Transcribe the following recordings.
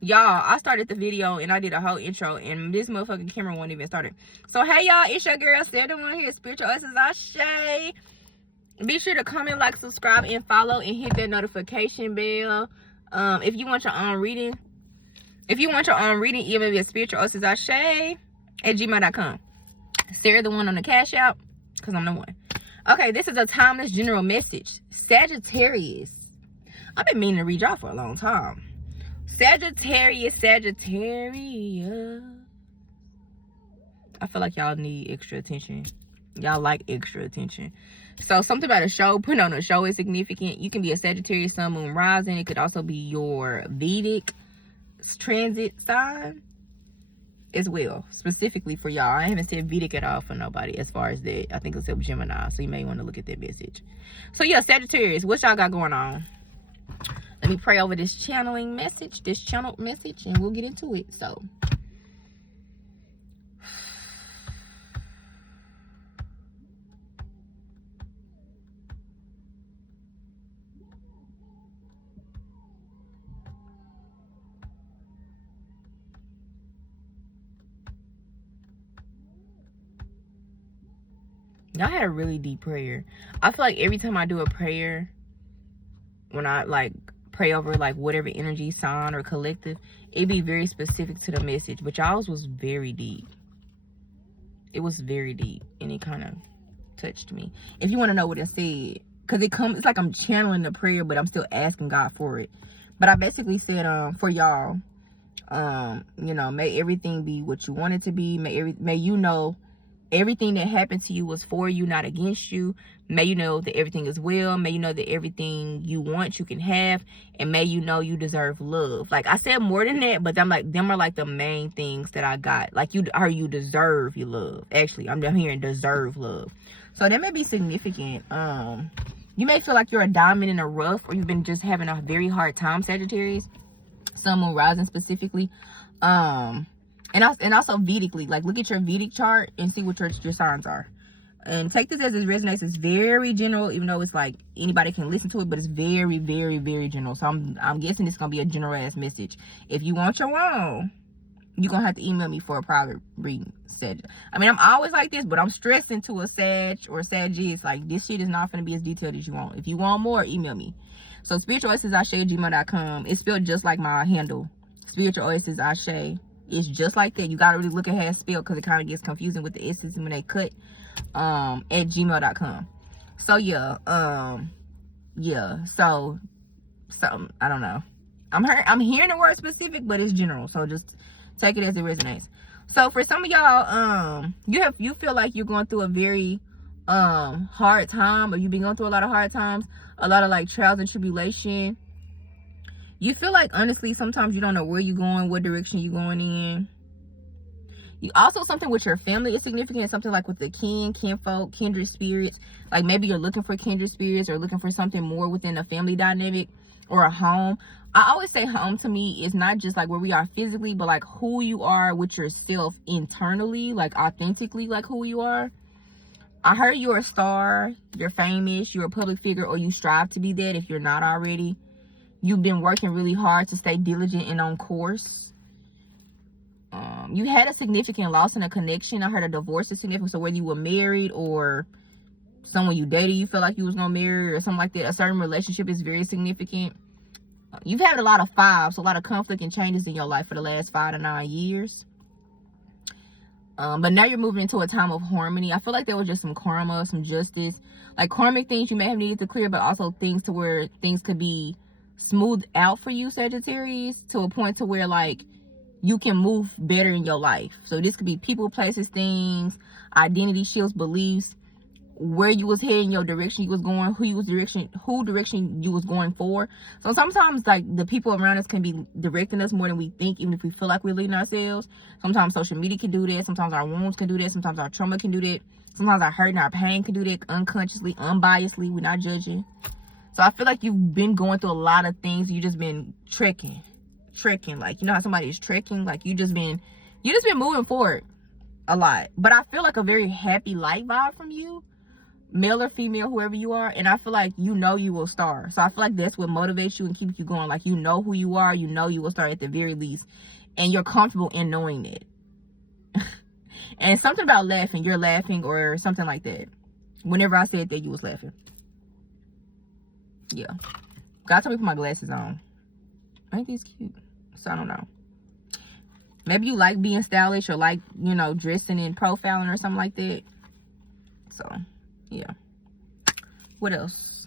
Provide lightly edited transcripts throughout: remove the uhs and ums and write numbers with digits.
Y'all, I started the video and I did a whole intro and this motherfucking camera won't even start it. So hey y'all, it's your girl Sarah, the one here, Spiritual Essence Ashe. Be sure to comment, like, subscribe, and follow, and hit that notification bell. If you want your own reading, email me at spiritualessence@gmail.com. Sarah the one on the cash out, because I'm the one. Okay, this is a timeless general message. Sagittarius. I've been meaning to read y'all for a long time. Sagittarius. I feel like y'all need extra attention. Y'all like extra attention. So something about a show, putting on a show is significant. You can be a Sagittarius, Sun, Moon, Rising. It could also be your Vedic transit sign as well, specifically for y'all. I haven't said Vedic at all for nobody as far as that. I think except Gemini, so you may want to look at that message. So yeah, Sagittarius, what y'all got going on? Let me pray over this channeling message, this channeled message, and we'll get into it. So y'all had a really deep prayer. I feel like every time I do a prayer, when I like pray over like whatever energy, sign, or collective, it be very specific to the message. But y'all's was very deep. It was very deep, and it kind of touched me. If you want to know what it said, because it's like I'm channeling the prayer, but I'm still asking God for it. But I basically said, for y'all, you know, may everything be what you want it to be. May you know everything that happened to you was for you, not against you. May you know that everything is well. May you know that everything you want, you can have. And may you know you deserve love. Like, I said more than that, but them are like the main things that I got. Like, you deserve your love. Actually, I'm down hearing deserve love. So that may be significant. You may feel like you're a diamond in a rough, or you've been just having a very hard time, Sagittarius. Sun, Moon, Rising specifically. And also Vedically, like, look at your Vedic chart and see what your signs are. And take this as it resonates. It's very general, even though it's like anybody can listen to it, but it's very, very, very general. So I'm guessing it's gonna be a general ass message. If you want your own, you're gonna have to email me for a private reading, Sag. I mean, I'm always like this, but I'm stressing to a Sag or Sagittarius, like, this shit is not gonna be as detailed as you want. If you want more, email me. So spiritualessence@gmail.com. It's spelled just like my handle. Spiritualessence. It's just like that. You gotta really look at how it's spelled, because it kind of gets confusing with the S's when they cut. At gmail.com. So yeah, so I don't know. I'm hearing the word specific, but it's general. So just take it as it resonates. So for some of y'all, you feel like you're going through a very hard time, or you've been going through a lot of hard times, a lot of like trials and tribulation. You feel like, honestly, sometimes you don't know where you're going, what direction you're going in. You also, something with your family is significant. Something like with the kinfolk, kindred spirits. Like, maybe you're looking for kindred spirits, or looking for something more within a family dynamic or a home. I always say home to me is not just like where we are physically, but like who you are with yourself internally, like authentically, like who you are. I heard you're a star, you're famous, you're a public figure, or you strive to be that if you're not already. You've been working really hard to stay diligent and on course. You had a significant loss in a connection. I heard a divorce is significant. So whether you were married or someone you dated, you felt like you was going to marry, or something like that, a certain relationship is very significant. You've had a lot of fives, a lot of conflict and changes in your life for the last 5 to 9 years. But now you're moving into a time of harmony. I feel like there was just some karma, some justice, like karmic things you may have needed to clear, but also things to where things could be smoothed out for you, Sagittarius, to a point to where like you can move better in your life. So this could be people, places, things, identity shifts, beliefs, where you was heading, your direction you was going, who direction you was going for. So sometimes like the people around us can be directing us more than we think, even if we feel like we're leading ourselves. Sometimes social media can do that. Sometimes our wounds can do that. Sometimes our trauma can do that. Sometimes our hurt and our pain can do that, unconsciously, unbiasedly. We're not judging. So I feel like you've been going through a lot of things. You just been trekking, like, you know how somebody is trekking, like you just been moving forward a lot. But I feel like a very happy light vibe from you. male or female, whoever you are. And I feel like you know you will star. So I feel like that's what motivates you and keeps you going. Like, you know who you are, you know you will star at the very least, and you're comfortable in knowing it. And something about laughing, you're laughing or something like that. Whenever I said that, you was laughing. Yeah. God told me to put my glasses on. Ain't these cute? So I don't know. Maybe you like being stylish or like, you know, dressing and profiling or something like that. So, yeah. What else?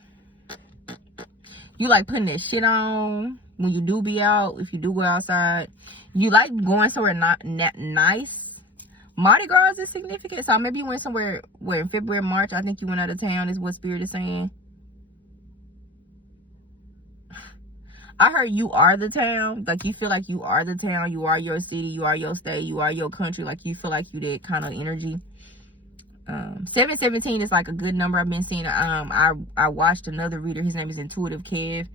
You like putting that shit on when you do be out, if you do go outside. You like going somewhere not nice. Mardi Gras is significant. So maybe you went somewhere where in February, March, I think you went out of town is what Spirit is saying. I heard you are the town. Like, you feel like you are the town. You are your city. You are your state. You are your country. Like, you feel like you that kind of energy. 717 is like a good number I've been seeing. I watched another reader. His name is Intuitive Kev.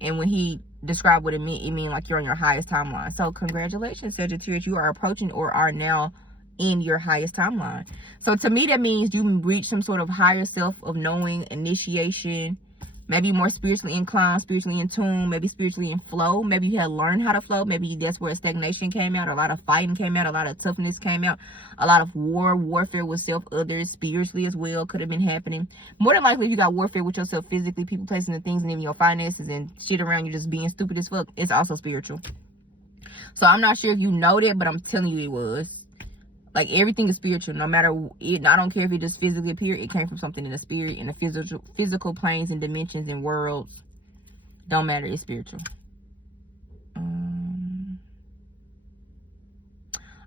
And when he described what it mean like you're on your highest timeline. So congratulations, Sagittarius. You are approaching or are now in your highest timeline. So to me, that means you reach some sort of higher self of knowing, initiation, maybe more spiritually inclined, spiritually in tune, maybe spiritually in flow. Maybe you had learned how to flow. Maybe that's where stagnation came out. A lot of fighting came out. A lot of toughness came out. A lot of warfare with self, others, spiritually as well could have been happening. More than likely, if you got warfare with yourself physically, people placing the things and even your finances and shit around you just being stupid as fuck, it's also spiritual. So I'm not sure if you know that, but I'm telling you it was. Like, everything is spiritual, no matter it. I don't care if it just physically appeared. It came from something in the spirit, in the physical planes and dimensions and worlds. Don't matter. It's spiritual.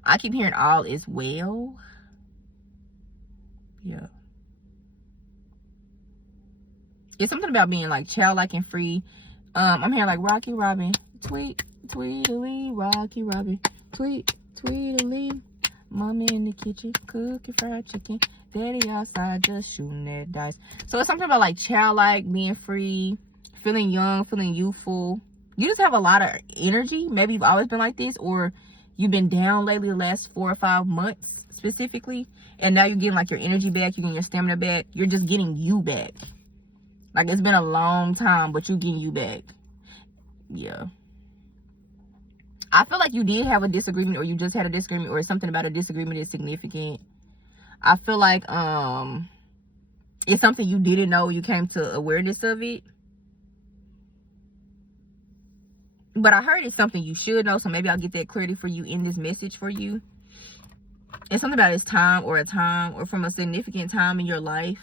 I keep hearing all is well. Yeah. It's something about being like childlike and free. I'm hearing like Rocky Robin. Tweet, tweedly, Rocky Robin. Tweet, tweedly. Mommy in the kitchen, cooking fried chicken. Daddy outside just shooting that dice. So it's something about like childlike, being free, feeling young, feeling youthful. You just have a lot of energy. Maybe you've always been like this, or you've been down lately the last 4 or 5 months specifically. And now you're getting like your energy back, you're getting your stamina back. You're just getting you back. Like, it's been a long time, but you're getting you back. Yeah. I feel like you did have a disagreement, or you just had a disagreement, or something about a disagreement is significant. I feel like it's something you didn't know. You came to awareness of it. But I heard it's something you should know, so maybe I'll get that clarity for you in this message for you. It's something about it's time, or a time, or from a significant time in your life.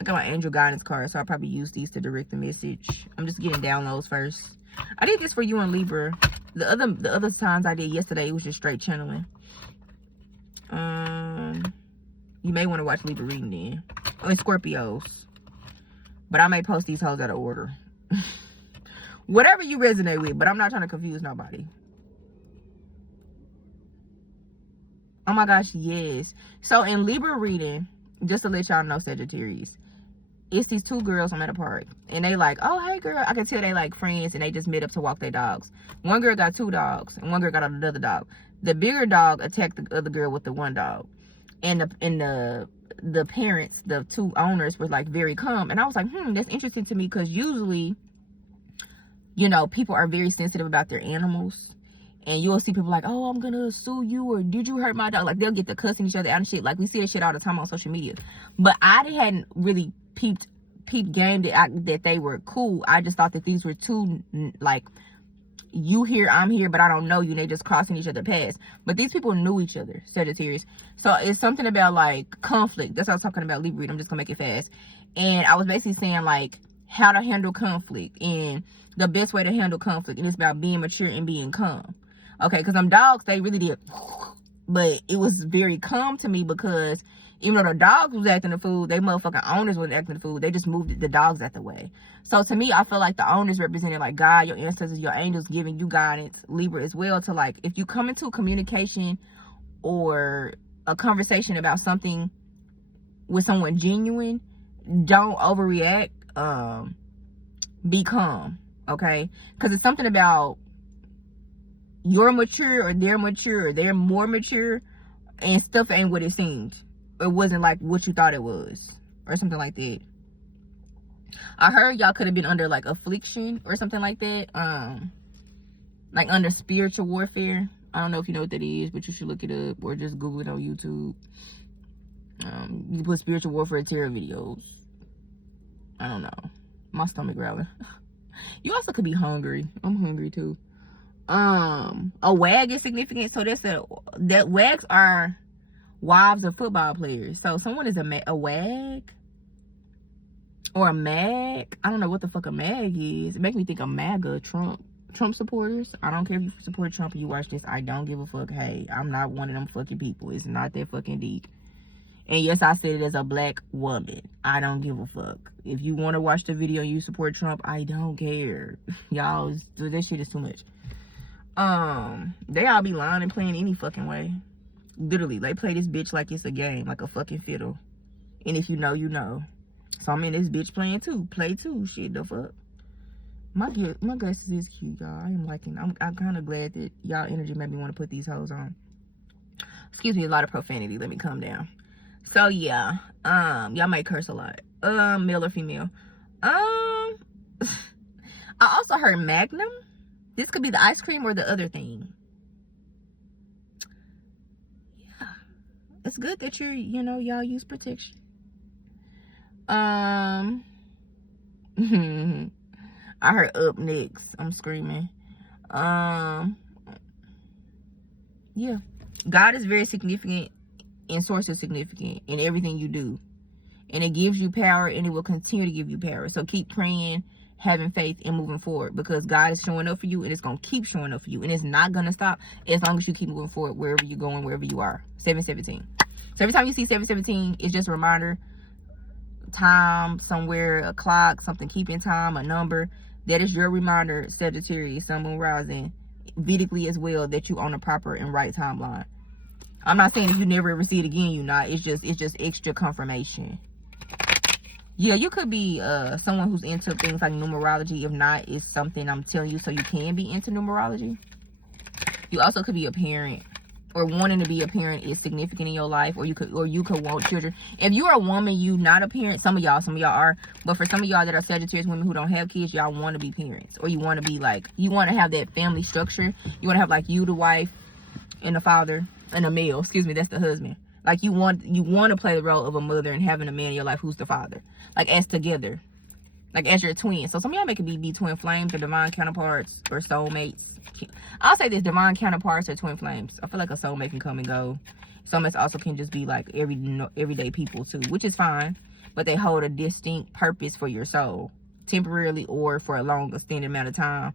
I got my angel guidance card, so I'll probably use these to direct the message. I'm just getting downloads first. I did this for you on Libra. The other times I did yesterday, it was just straight channeling. You may want to watch Libra reading then. I mean, Scorpios. But I may post these hoes out of order. Whatever you resonate with, but I'm not trying to confuse nobody. Oh my gosh, yes. So in Libra reading, just to let y'all know, Sagittarius, it's these 2 girls I'm at a park, and they like, oh, hey girl. I can tell they like friends, and they just met up to walk their dogs. One girl got 2 dogs, and one girl got another dog. The bigger dog attacked the other girl with the one dog, and the parents, the 2 owners, were like very calm. And I was like, that's interesting to me, because usually, you know, people are very sensitive about their animals, and you'll see people like, oh, I'm gonna sue you, or did you hurt my dog? Like, they'll get to cussing each other out and shit. Like, we see that shit all the time on social media. But I hadn't really peeped game that they were cool. I just thought that these were 2, like, you here, I'm here, but I don't know you, and they just crossing each other paths. But these people knew each other, Sagittarius. So it's something about like conflict. That's what I was talking about, Libra. I'm just gonna make it fast. And I was basically saying like how to handle conflict and the best way to handle conflict, and it's about being mature and being calm. Okay, because them dogs, they really did, but it was very calm to me, because even though the dogs was acting the fool, they motherfucking owners wasn't acting the fool. They just moved the dogs out the way. So to me, I feel like the owners represented like God, your ancestors, your angels giving you guidance, Libra as well, to like, if you come into a communication or a conversation about something with someone genuine, don't overreact. Be calm, okay? Because it's something about you're mature, or they're mature, or they're more mature, and stuff ain't what it seems. it wasn't like what you thought it was, or something like that. I heard y'all could have been under like affliction or something like that, like under spiritual warfare. I don't know if you know what that is, but you should look it up or just Google it on YouTube. You can put spiritual warfare terror videos. I don't know, my stomach growling. You also could be hungry. I'm hungry too. A wag is significant. So that wags are wives of football players. So someone is a wag or a mag. I don't know what the fuck a mag is. It makes me think of MAGA, Trump supporters. I don't care if you support Trump or you watch this. I don't give a fuck. Hey, I'm not one of them fucking people. It's not that fucking deep. And yes, I said it as a black woman. I don't give a fuck. If you want to watch the video and you support Trump, I don't care. Y'all, that shit is too much. They all be lying and playing any fucking way. Literally, they play this bitch like it's a game, like a fucking fiddle. And if you know, you know. So I'm in this bitch playing too. Play too. Shit, the fuck. My glasses is cute, y'all. I am liking. I'm kind of glad that y'all energy made me want to put these hoes on. Excuse me, a lot of profanity. Let me calm down. So yeah, y'all might curse a lot. Male or female. I also heard Magnum. This could be the ice cream or the other thing. Yeah, it's good that y'all use protection. I heard up next. I'm screaming. Yeah, God is very significant and source is significant in everything you do, and it gives you power, and it will continue to give you power. So keep praying, having faith, and moving forward, because God is showing up for you, and it's gonna keep showing up for you, and it's not gonna stop as long as you keep moving forward wherever you're going, wherever you are. 717. So every time you see 717, it's just a reminder. Time, somewhere, a clock, something keeping time, a number. That is your reminder, Sagittarius, Sun, Moon, Rising, Vedically as well, that you on the proper and right timeline. I'm not saying if you never ever see it again, you're not. It's just extra confirmation. Yeah, you could be someone who's into things like numerology. If not, it's something I'm telling you so you can be into numerology. You also could be a parent, or wanting to be a parent is significant in your life, or you could want children. If you are a woman, you not a parent. Some of y'all are, but for some of y'all that are Sagittarius women who don't have kids, y'all want to be parents, or you want to be like, you want to have that family structure. You want to have like you, the wife, and the father, and a male. Excuse me, that's the husband. Like you want to play the role of a mother and having a man in your life who's the father, like as together, like as your twin. So some of y'all may be twin flames or divine counterparts or soulmates. I'll say this: divine counterparts or twin flames. I feel like a soulmate can come and go. Soulmates also can just be like everyday people too, which is fine, but they hold a distinct purpose for your soul, temporarily or for a long extended amount of time,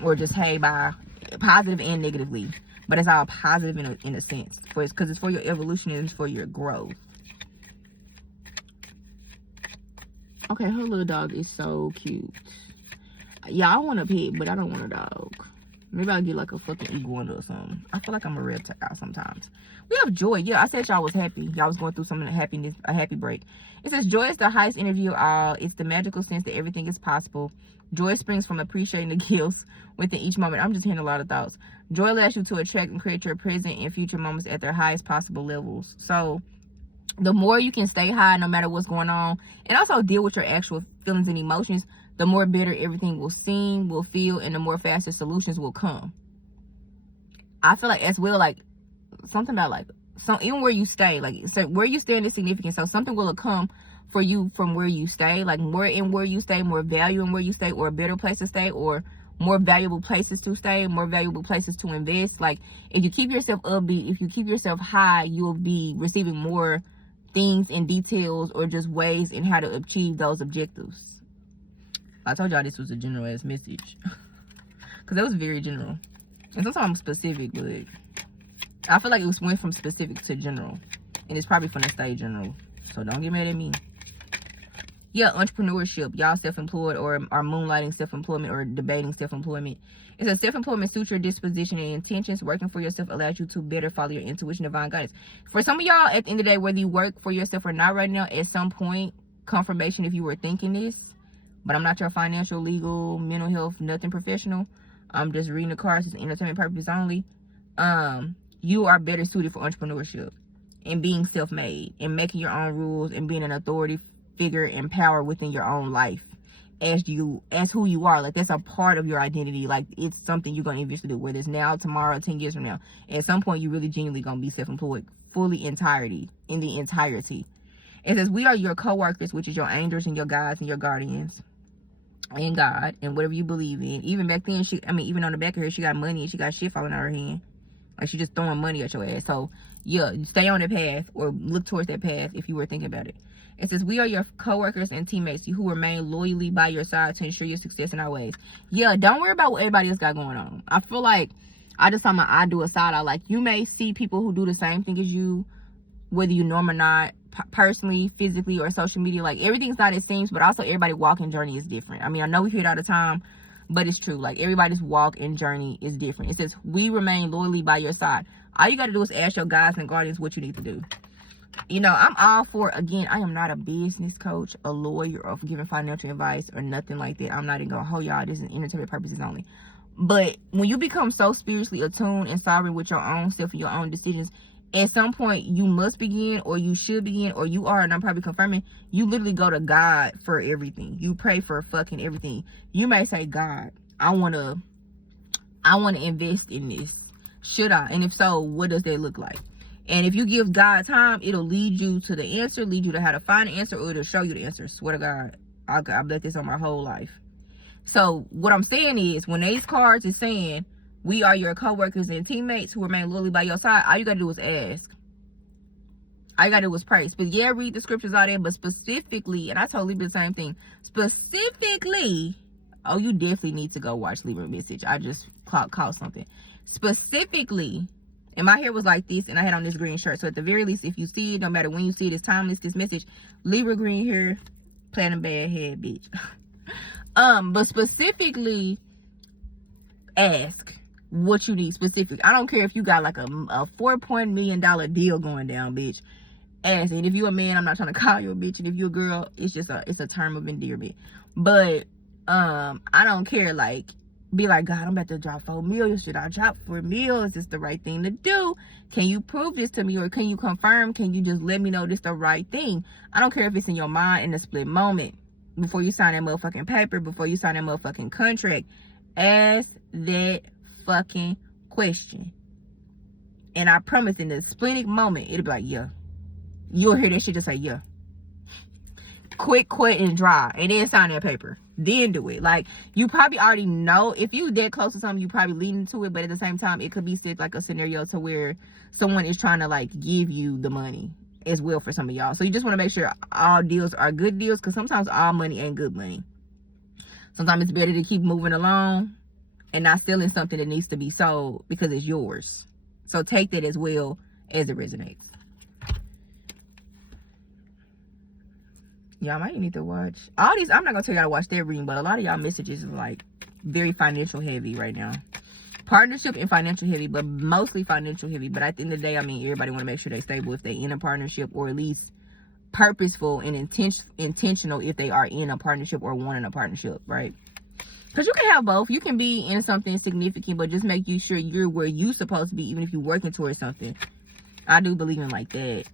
or just hey, by positive and negatively. But it's all positive in a sense, because it's for your evolution and it's for your growth. Okay, her little dog is so cute. Yeah, I want a pet, but I don't want a dog. Maybe I'll get like a fucking iguana or something. I feel like I'm a reptile sometimes. We have joy. Yeah, I said y'all was happy. Y'all was going through something of happiness, a happy break. It says joy is the highest energy of all. It's the magical sense that everything is possible. Joy springs from appreciating the gifts within each moment. I'm just hearing a lot of thoughts. Joy allows you to attract and create your present and future moments at their highest possible levels. So the more you can stay high no matter what's going on, and also deal with your actual feelings and emotions, the more better everything will seem, will feel, and the more faster solutions will come. I feel like as well, like something about like even where you stay, like so where you stay is significant. So something will come for you from where you stay, like more in where you stay, more value in where you stay, or a better place to stay, or more valuable places to stay, more valuable places to invest. Like if you keep yourself upbeat, if you keep yourself high, you'll be receiving more things and details, or just ways in how to achieve those objectives. I told y'all this was a general ass message, because that was very general, and sometimes specific, but I feel like it went from specific to general, and it's probably from the stay general, so don't get mad at me. Yeah, entrepreneurship, y'all self-employed or are moonlighting self-employment or debating self-employment. It says self-employment suits your disposition and intentions. Working for yourself allows you to better follow your intuition, divine guidance. For some of y'all, at the end of the day, whether you work for yourself or not right now, at some point, confirmation if you were thinking this, but I'm not your financial, legal, mental health, nothing professional. I'm just reading the cards. It's entertainment purposes only. You are better suited for entrepreneurship. and being self-made and making your own rules and being an authority figure and power within your own life as who you are. Like, that's a part of your identity. Like, it's something you're gonna eventually do, whether it's now, tomorrow, 10 years from now. At some point, you really genuinely gonna be self-employed in the entirety. It says, we are your co-workers, which is your angels and your guides and your guardians and God and whatever you believe in. Even back then, even on the back of her, she got money and she got shit falling out of her hand. Like, she just throwing money at your ass. So yeah, stay on that path, or look towards that path if you were thinking about it. It says, we are your co-workers and teammates who remain loyally by your side to ensure your success in our ways. Yeah, don't worry about what everybody else got going on. I feel like, I do a side eye. Like, you may see people who do the same thing as you, whether you know them or not, personally, physically, or social media. Like, everything's not as it seems, but also everybody's walking journey is different. I mean, I know we hear it all the time, but it's true. Like, everybody's walk and journey is different. It says, we remain loyally by your side. All you got to do is ask your guides and guardians what you need to do. You know, I'm all for, again, I am not a business coach, a lawyer, or for giving financial advice or nothing like that. I'm not even going to hold y'all. This is entertainment purposes only. But when you become so spiritually attuned and sovereign with your own self and your own decisions, at some point you must begin, or you should begin, or you are, and I'm probably confirming, you literally go to God for everything. You pray for fucking everything. You may say, God, I want to invest in this. Should I? And if so, what does that look like? And if you give God time, it'll lead you to the answer, lead you to how to find the answer, or it'll show you the answer. Swear to God, I bet this on my whole life. So what I'm saying is, when these cards is saying, we are your co-workers and teammates who remain loyally by your side, all you got to do is ask. All you got to do is pray. But yeah, read the scriptures out there, but specifically, and I told Libra the same thing, specifically, oh, you definitely need to go watch Libra Message. I just caught something. Specifically, and my hair was like this, and I had on this green shirt. So at the very least, if you see it, no matter when you see it, it's timeless, this message. Libra green hair, platinum bad head, bitch. But specifically, ask what you need specific. I don't care if you got like a $4 million deal going down, bitch. Ask. And if you a man, I'm not trying to call you a bitch. And if you a girl, it's just a term of endearment. But I don't care. Like, be like, God, I'm about to drop $4 million. Should I drop $4 million? Is this the right thing to do? Can you prove this to me, or can you confirm? Can you just let me know this the right thing? I don't care if it's in your mind in a split moment, before you sign that motherfucking paper, before you sign that motherfucking contract. Ask that fucking question, and I promise, in the splenic moment, it'll be like, yeah. You'll hear that shit just say, yeah. Quick, quit, and dry, and then sign that paper. Then do it. Like, you probably already know. If you that close to something, you probably lean into it, but at the same time, it could be said like a scenario to where someone is trying to like give you the money as well for some of y'all. So you just want to make sure all deals are good deals, because sometimes all money ain't good money. Sometimes it's better to keep moving along and not selling something that needs to be sold because it's yours. So take that as well as it resonates. Y'all might need to watch all these. I'm not gonna tell y'all to watch their reading, but a lot of y'all messages are like very financial heavy right now. Partnership and financial heavy, but mostly financial heavy. But at the end of the day, I mean, everybody want to make sure they're stable if they're in a partnership, or at least purposeful and intentional if they are in a partnership or wanting a partnership, right? Because you can have both. You can be in something significant, but just make you sure you're where you're supposed to be, even if you're working towards something. I do believe in like that.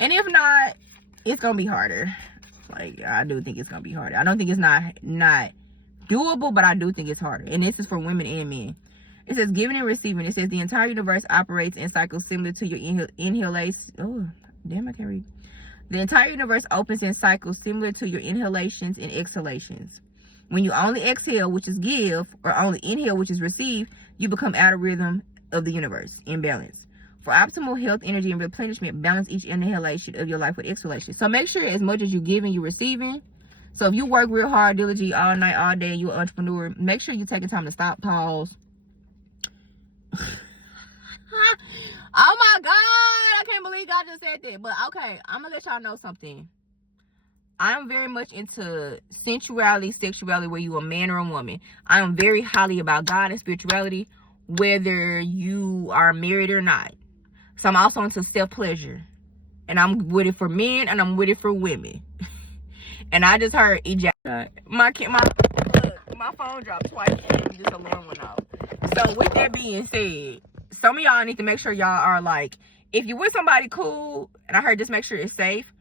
And if not, it's gonna be harder. Like, I do think it's gonna be harder. I don't think it's not doable, but I do think it's harder. And this is for women and men. It says giving and receiving. It says the entire universe operates in cycles similar to your inhalations. Oh, damn, I can't read. The entire universe opens in cycles similar to your inhalations and exhalations. When you only exhale, which is give, or only inhale, which is receive, you become out of rhythm of the universe, imbalance. For optimal health, energy, and replenishment, balance each inhalation of your life with exhalation. So make sure as much as you give and you're receiving. So if you work real hard, diligently, all night, all day, and you're an entrepreneur, make sure you're taking time to stop, pause. Oh my God, I can't believe God just said that. But okay, I'm gonna let y'all know something. I'm very much into sensuality, sexuality, whether you a man or a woman. I am very highly about God and spirituality, whether you are married or not. So I'm also into self-pleasure. And I'm with it for men and I'm with it for women. And I just heard my phone dropped twice and this alarm went off. So with that being said, some of y'all need to make sure y'all are like if you with somebody cool, and I heard just make sure it's safe,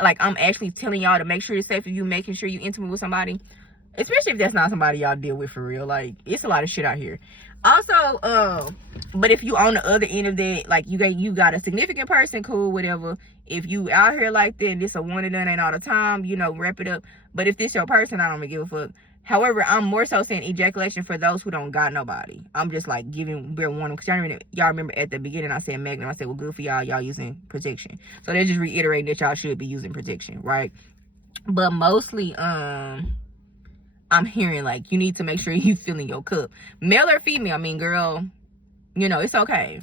like I'm actually telling y'all to make sure it's safe if you making sure you intimate with somebody, especially if that's not somebody y'all deal with for real. Like, it's a lot of shit out here. Also, but if you on the other end of that, like you got a significant person, cool, whatever. If you out here like that and this a one and done, ain't all the time, you know, wrap it up. But if this your person, I don't even give a fuck. However, I'm more so saying ejaculation for those who don't got nobody. I'm just like giving bare warning, because y'all remember at the beginning I said Magnum. I said, well, good for y'all using protection. So they're just reiterating that y'all should be using protection, right? But mostly, I'm hearing like you need to make sure you filling your cup, male or female. I mean, girl, you know, it's okay.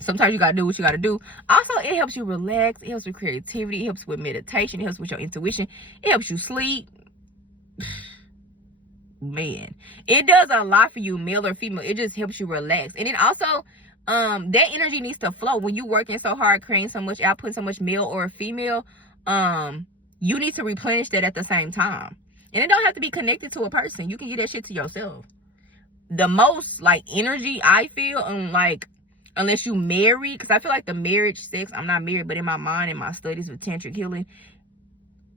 Sometimes you gotta do what you gotta do. Also, it helps you relax. It helps with creativity. It helps with meditation. It helps with your intuition. It helps you sleep. Man, it does a lot for you, male or female. It just helps you relax. And then also, that energy needs to flow. When you working so hard, creating so much output, so much male or female, you need to replenish that at the same time. And it don't have to be connected to a person. You can get that shit to yourself. The most like energy I feel, like, unless you married, because I feel like the marriage sex, I'm not married, but in my mind, in my studies with tantric healing,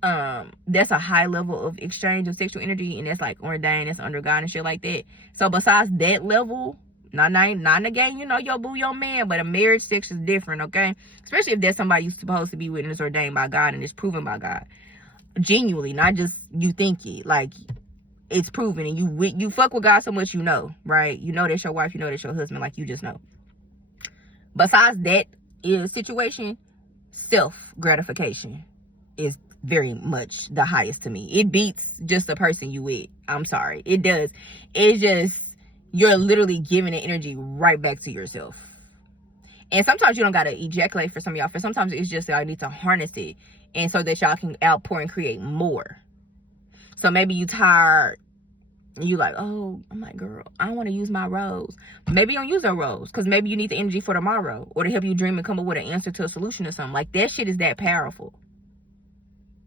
that's a high level of exchange of sexual energy, and that's like ordained, that's under God and shit like that. So besides that level, not negating, you know, your boo, your man, but a marriage sex is different, okay? Especially if that's somebody you're supposed to be with and it's ordained by God and it's proven by God. Genuinely, not just you think it, like it's proven, and you fuck with God so much, you know, right? You know that's your wife, you know that's your husband, like you just know. Besides that situation, self gratification is very much the highest to me. It beats just the person you with. I'm sorry, it does. It's just, you're literally giving the energy right back to yourself. And sometimes you don't gotta ejaculate for some of y'all. For sometimes it's just that I need to harness it, and so that y'all can outpour and create more. So maybe you tired, and you like, oh, I'm like, girl, I don't want to use my rose. Maybe you don't use a rose, because maybe you need the energy for tomorrow, or to help you dream and come up with an answer to a solution or something. Like, that shit is that powerful.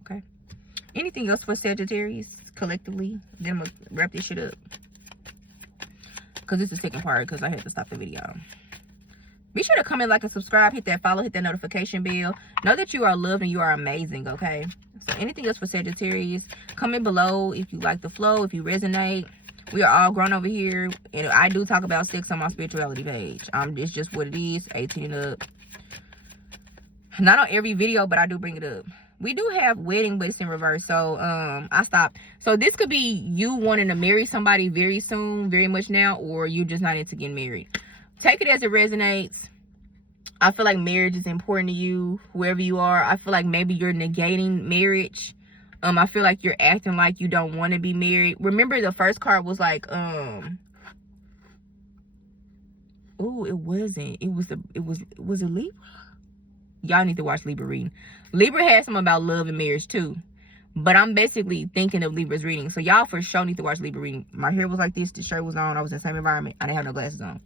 Okay. Anything else for Sagittarius collectively? Then I'm gonna wrap this shit up, because this is the second part, because I had to stop the video. Be sure to comment, like, and subscribe. Hit that follow, hit that notification bell. Know that you are loved and you are amazing, okay? So anything else for Sagittarius, comment below if you like the flow, if you resonate. We are all grown over here, and I do talk about sex on my spirituality page. It's just what it is, 18 up. Not on every video, but I do bring it up. We do have wedding, but it's in reverse, so I stopped. So this could be you wanting to marry somebody very soon, very much now, or you just not into getting married. Take it as it resonates. I feel like marriage is important to you, whoever you are. I feel like maybe you're negating marriage. I feel like you're acting like you don't want to be married. Remember, the first card was like, oh, it wasn't. It was a Libra. Y'all need to watch Libra reading. Libra has something about love and marriage too. But I'm basically thinking of Libra's reading. So y'all for sure need to watch Libra reading. My hair was like this. The shirt was on. I was in the same environment. I didn't have no glasses on.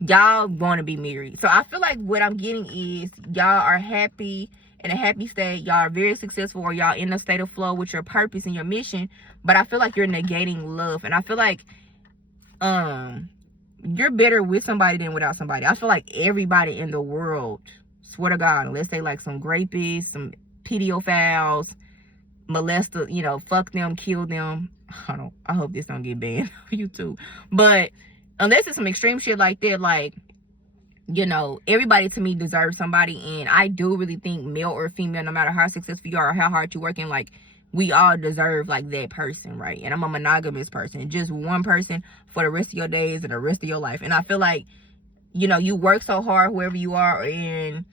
Y'all want to be married. So I feel like what I'm getting is y'all are happy, in a happy state. Y'all are very successful, or y'all in a state of flow with your purpose and your mission. But I feel like you're negating love, and I feel like you're better with somebody than without somebody. I feel like everybody in the world, swear to God, unless they like some rapists, some pedophiles, molester, you know, fuck them, kill them. I hope this don't get banned on YouTube. But unless it's some extreme shit like that, like, you know, everybody to me deserves somebody. And I do really think male or female, no matter how successful you are or how hard you're working, like, we all deserve like that person, right? And I'm a monogamous person, just one person for the rest of your days and the rest of your life. And I feel like, you know, you work so hard, whoever you are, and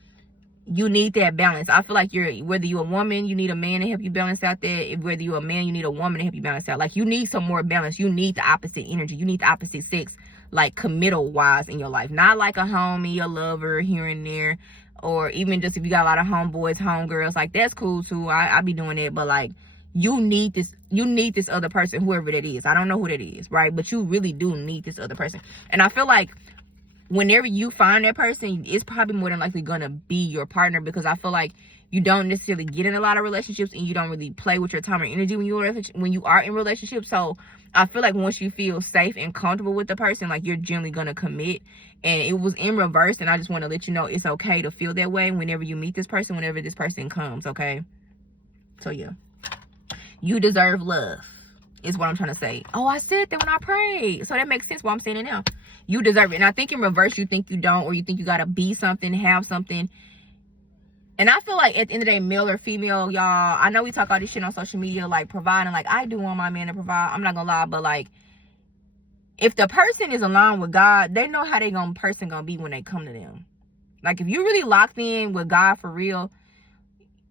you need that balance. I feel like whether you're a woman, you need a man to help you balance out that. Whether you're a man, you need a woman to help you balance out. Like, you need some more balance. You need the opposite energy. You need the opposite sex, like committal wise in your life. Not like a homie, a lover here and there, or even just if you got a lot of homeboys, homegirls, like that's cool too. I be doing that, but like, you need this other person, whoever that is. I don't know who that is, right? But you really do need this other person. And I feel like whenever you find that person, it's probably more than likely gonna be your partner, because I feel like you don't necessarily get in a lot of relationships, and you don't really play with your time or energy when you are in relationships. So I feel like once you feel safe and comfortable with the person, like, you're generally gonna commit. And it was in reverse, and I just want to let you know it's okay to feel that way whenever you meet this person, whenever this person comes, okay? So yeah, you deserve love is what I'm trying to say. Oh, I said that when I prayed, so that makes sense why I'm saying it now. You deserve it. And I think in reverse, you think you don't, or you think you gotta be something, have something. And I feel like at the end of the day, male or female, y'all, I know we talk all this shit on social media, like providing, like I do want my man to provide. I'm not gonna lie, but like, if the person is aligned with God, they know how person gonna be when they come to them. Like, if you really locked in with God for real,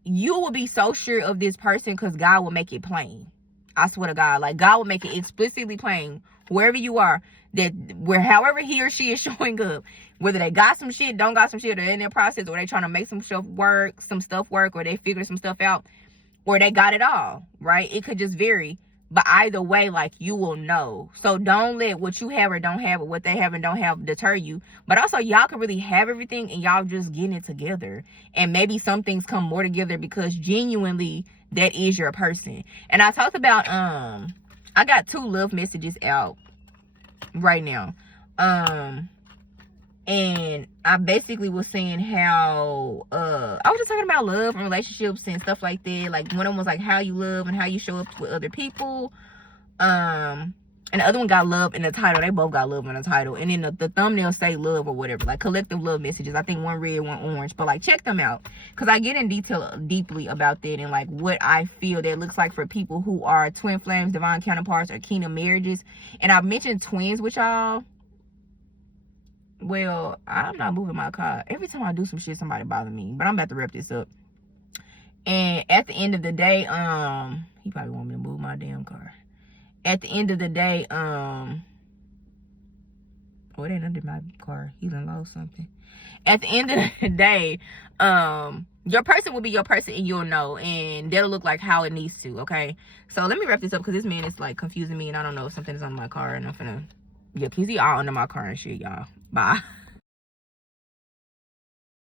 you will be so sure of this person because God will make it plain. I swear to God, like, God will make it explicitly plain wherever you are, that however he or she is showing up, whether they got some shit, don't got some shit, or they're in their process, or they trying to make some stuff work, or they figure some stuff out, or they got it all, right? It could just vary. But either way, like, you will know. So don't let what you have or don't have, or what they have and don't have, deter you. But also, y'all can really have everything and y'all just getting it together. And maybe some things come more together because genuinely that is your person. And I talked about, I got 2 love messages out right now. And I basically was saying how I was just talking about love and relationships and stuff like that. Like, one of them was like how you love and how you show up with other people. And the other one got love in the title. They both got love in the title. And then the thumbnail say love or whatever. Like, collective love messages. I think one red, one orange. But like, check them out. Because I get in detail deeply about that. And like, what I feel that looks like for people who are twin flames, divine counterparts, or kingdom marriages. And I've mentioned twins with y'all. Well, I'm not moving my car. Every time I do some shit, somebody bother me. But I'm about to wrap this up. And at the end of the day, he probably want me to move my damn car. At the end of the day, oh, it ain't under my car. He's in low something. At the end of the day, your person will be your person, and you'll know. And that'll look like how it needs to, okay? So let me wrap this up, because this man is like confusing me, and I don't know if something is on my car, and I'm finna, yeah, please be all under my car and shit, y'all. Bye.